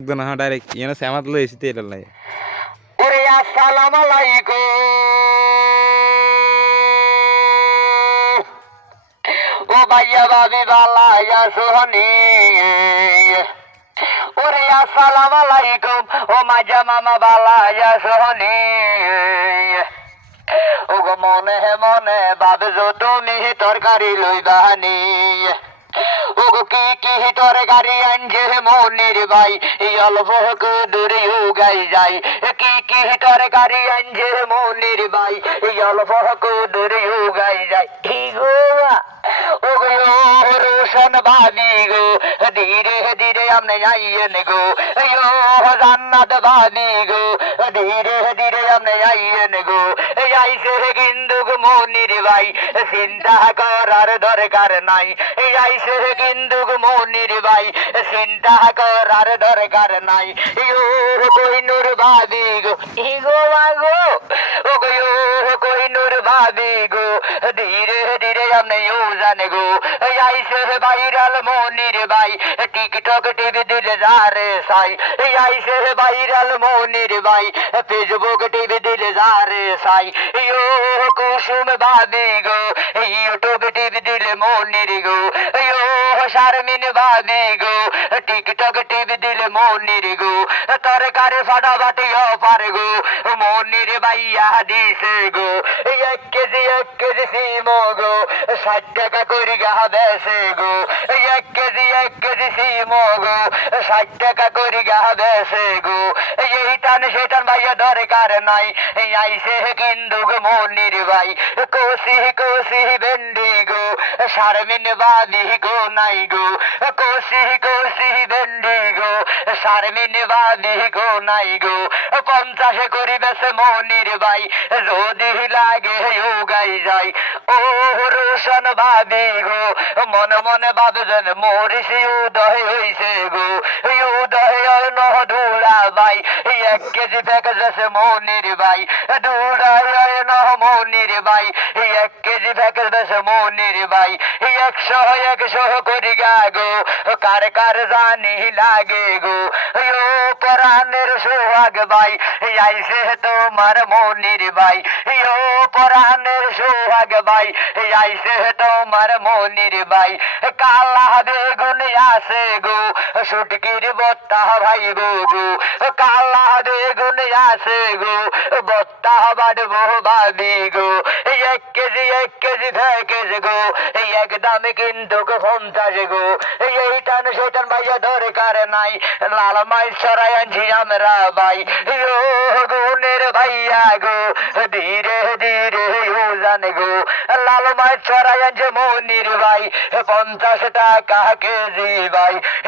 একদম হ্যাঁ ডাইরেক্ট ইয়ানো সামাত লই এসে তেল নাই ওরে আসসালামু আলাইকুম ও ভাইয়া ভাবি বালা সোহনি ওরে আসসালামু আলাইকুম ও মাজা মামা বালা সোহনি ও গো মনে মনে ভাবছো তুমি তরকারি লইবানি ও গো কি তরকারি আনছে মনির ভাই এই অল্প দূরে গাই যাই কি তরকারি আনছে মনির ভাই এই অল্প দূরে গাই যাই গো ও গো রোশন ভাবি গো ধীরে ধীরে আমনে যাইয়েন গো জান্নাত ভাবি গো ধীরে ধীরে আমনে যাইয়েন গো আইসে কিন্তু মনির ভাই চিন্তা করার দরকার নাই আইসে কিন্তু মনির ভাই চিন্তা করার দরকার নাই কইনুর ভাবি গো ইগো মাগো ও গো কইনুর ভাবি গো ধীরে ধীরে আমনে জানে গো আইসে ভাইরাল মনির ভাই টিকটক টিভি দিলে যারে সাই আইসে ভাইরাল মনির ভাই ফেসবুক টিভি দিলে যারে সাই কুসুম ভাবি গো ইউটিউব টিভি দিলে মনির গো শারমিন ভাবি গো টিকটক টিভি দিলে মনির গো তরকারি ফাটাফাটি অফার গো মনির ভাইয়া দিছে গো 1 কেজি সিম গো 60 টাকা করে গা বেছে গো 1 কেজি সিম গো 60 টাকা করে গা বেছে গো এইটান সেটান ভাইয়া দরকার নাই আইসে কিন্তু মনির ভাই কোসি ভেন্ডি গো শারমিন বাদি গো নাই গো কোসি ভেন্ডি গো শারমিন বাদি গো নাই গো 50 করি বেছে মনির ভাই যদি লাগে গাই যাই ও রোশন ভাবি গো মনে মনে ভাবছেন মরিসি উদয় হইছে গো উদয় নহদুলা ভাই 1 কেজি প্যাকেজ আছে মনির ভাই দুলায় নহ মনির ভাই 1 কেজি প্যাকেজ আছে মনির ভাই 100 করি গা গো কার কার জানি লাগে গো পরাণের সোহাগ ভাই আইসে তোমার মনির ভাই পরাণের সোহাগ ভাই আইসে তোমার মনির ভাই কালা বেগুন আছে গো সুটকির বত্তা ভাই গো কালা বেগুন আছে গো বত্তা বাড়বো ভাবি গো 1 কেজি প্যাকেজ গো একদম কিন্তু 50 গো এইটান সেটান ভাইয়া দরকার নাই লাল মাই ছড়াই আনছি আমরা ভাই গুণের ভাইয়া গো ধীরে ধীরে জানে গো লাল মাই ছড়াই আনছে মনির ভাই 50 টাকা কেজি ভাই